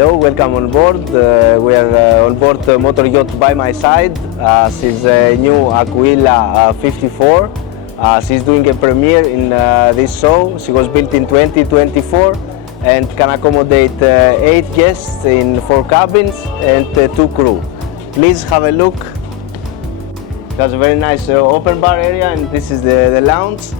Hello, welcome on board. We are on board motor yacht by my side. She's a new Aquila 54. She's doing a premiere in this show. She was built in 2024 and can accommodate 8 guests in 4 cabins and 2 crew. Please have a look. It has a very nice open bar area, and this is the lounge.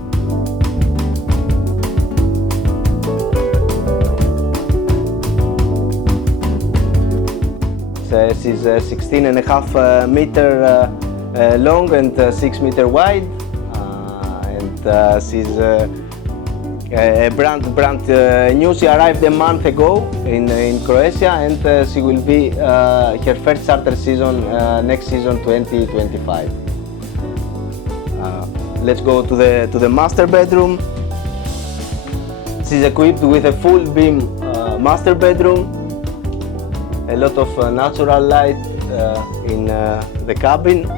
She's 16.5 meter long and 6 meter wide, and she's a brand new. She arrived a month ago in Croatia, and she will be her first charter season next season 2025. Let's go to the master bedroom. She's equipped with a full beam master bedroom. A lot of natural light in the cabin,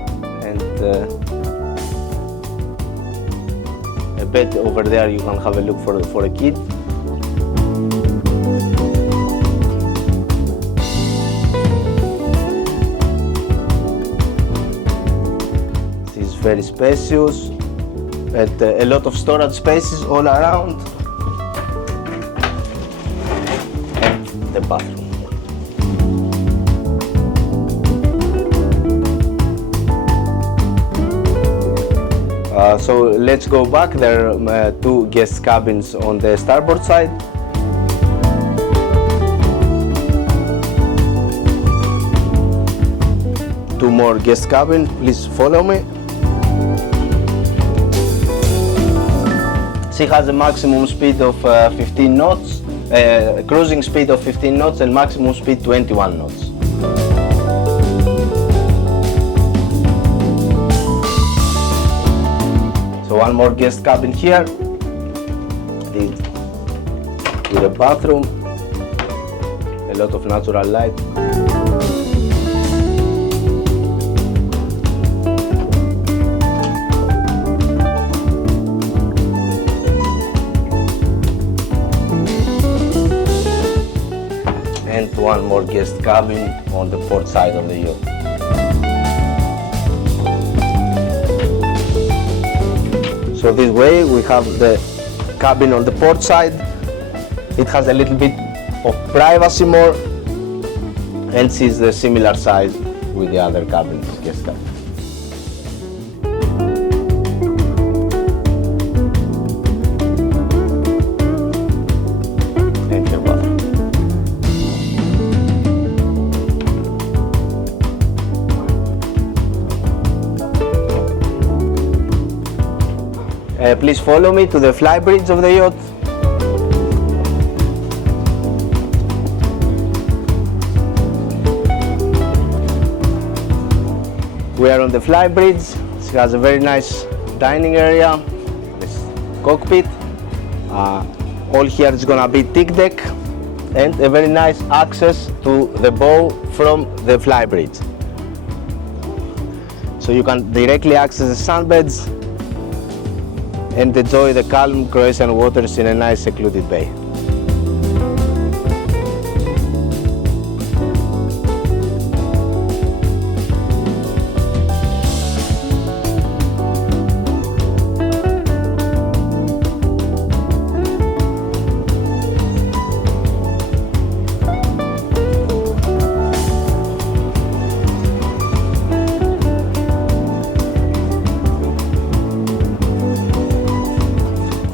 and a bed over there. You can have a look for a kid. It's very spacious, and a lot of storage spaces all around, and the bathroom. So let's go back. There are 2 guest cabins on the starboard side. Two more guest cabins. Please follow me. She has a maximum speed of 15 knots, cruising speed of 15 knots and maximum speed 21 knots. So one more guest cabin here, with a bathroom, a lot of natural light. And one more guest cabin on the port side of the yacht. So this way we have the cabin on the port side. It has a little bit of privacy more, and it's the similar size with the other cabins, guest cabin. And your bathroom. Please follow me to the fly bridge of the yacht. We are on the fly bridge. It has a very nice dining area, this cockpit. All here is gonna be teak deck, and a very nice access to the bow from the fly bridge. So you can directly access the sunbeds and enjoy the calm Croatian waters in a nice secluded bay.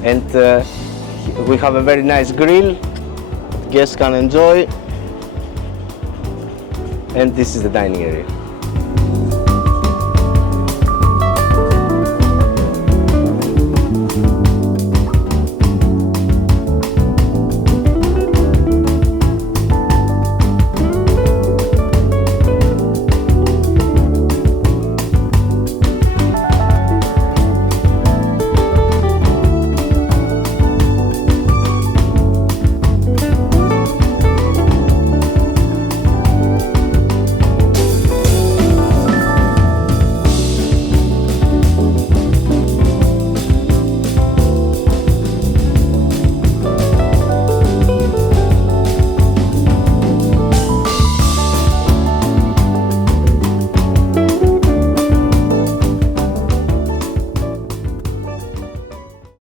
And we have a very nice grill guests can enjoy, and this is the dining area.